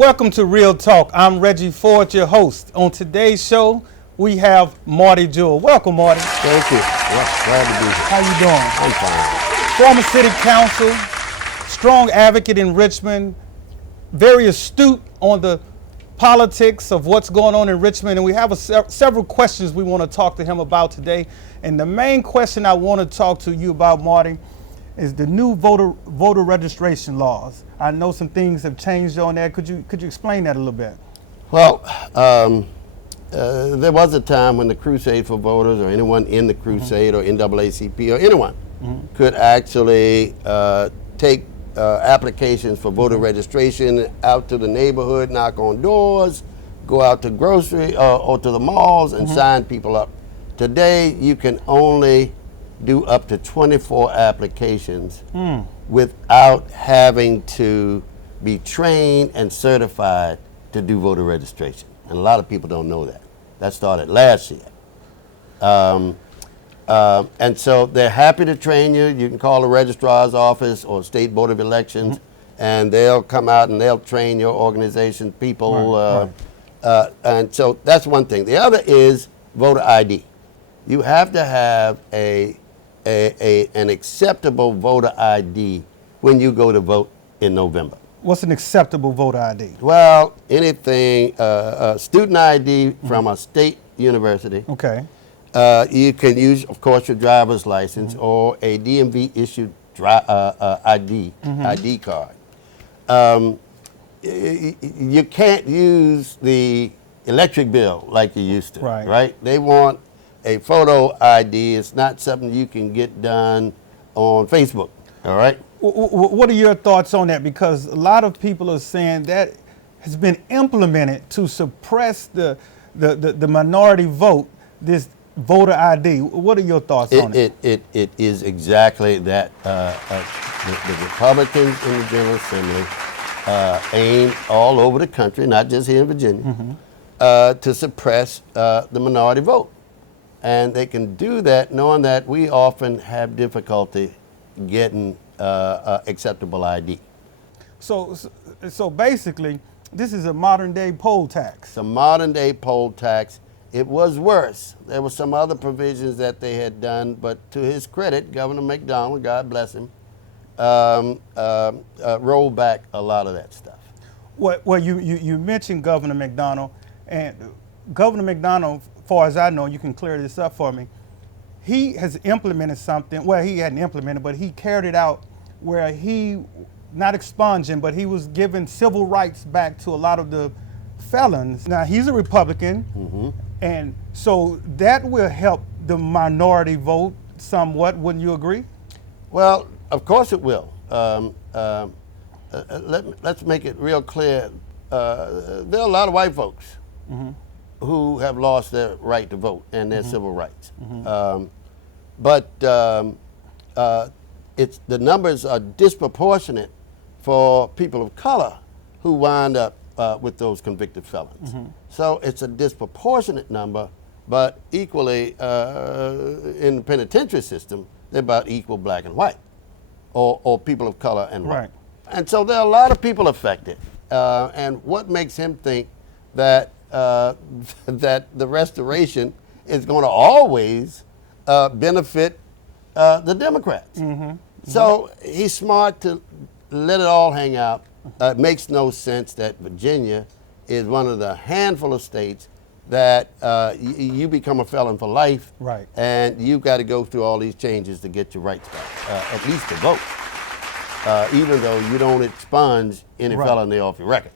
Welcome to Real Talk. I'm Regie Ford, your host. On today's show, we have Marty Jewel. Welcome, Marty. Thank you. Yes, glad to be here. How you doing? I'm fine. Former city council, strong advocate in Richmond, very astute on the politics of what's going on in Richmond, and we have several questions we want to talk to him about today. And the main question I want to talk to you about, Marty, is the new voter registration laws. I know some things have changed on that. Could you explain that a little bit? Well, there was a time when the Crusade for Voters or anyone in the Crusade or NAACP or anyone could actually take applications for voter registration out to the neighborhood, knock on doors, go out to grocery or to the malls and sign people up. Today, you can only do up to 24 applications without having to be trained and certified to do voter registration. And a lot of people don't know that. That started last year. And so they're happy to train you. You can call the registrar's office or state board of elections, and they'll come out and they'll train your organization people. And so that's one thing. The other is voter ID. You have to have an acceptable voter ID when you go to vote in November. What's an acceptable voter ID? Well, anything, student ID from a state university. Okay. You can use, of course, your driver's license or a DMV issued ID card. You can't use the electric bill like you used to, right? They want a photo ID. It's not something you can get done on Facebook, all right? What are your thoughts on that? Because a lot of people are saying that has been implemented to suppress the minority vote, this voter ID. What are your thoughts on it? It is exactly that. The Republicans in the General Assembly aim all over the country, not just here in Virginia, to suppress the minority vote. And they can do that knowing that we often have difficulty getting acceptable ID. So basically, this is a modern day poll tax. It's a modern day poll tax. It was worse. There were some other provisions that they had done, but to his credit, Governor McDonald, God bless him, rolled back a lot of that stuff. Well, you mentioned Governor McDonald, and Governor McDonald, as far as I know, you can clear this up for me, he has implemented something, well, he hadn't implemented, but he carried it out where he, not expunging, but he was giving civil rights back to a lot of the felons. Now, he's a Republican, and so that will help the minority vote somewhat, wouldn't you agree? Well, of course it will. Let's make it real clear. There are a lot of white folks who have lost their right to vote and their civil rights. But the numbers are disproportionate for people of color who wind up with those convicted felons. So it's a disproportionate number, but equally in the penitentiary system, they're about equal black and white, or people of color and white. And so there are a lot of people affected. And what makes him think that that the restoration is going to always benefit the Democrats? So he's smart to let it all hang out. It makes no sense that Virginia is one of the handful of states that you become a felon for life, and you've got to go through all these changes to get your rights back, at least to vote, even though you don't expunge any felony off your record.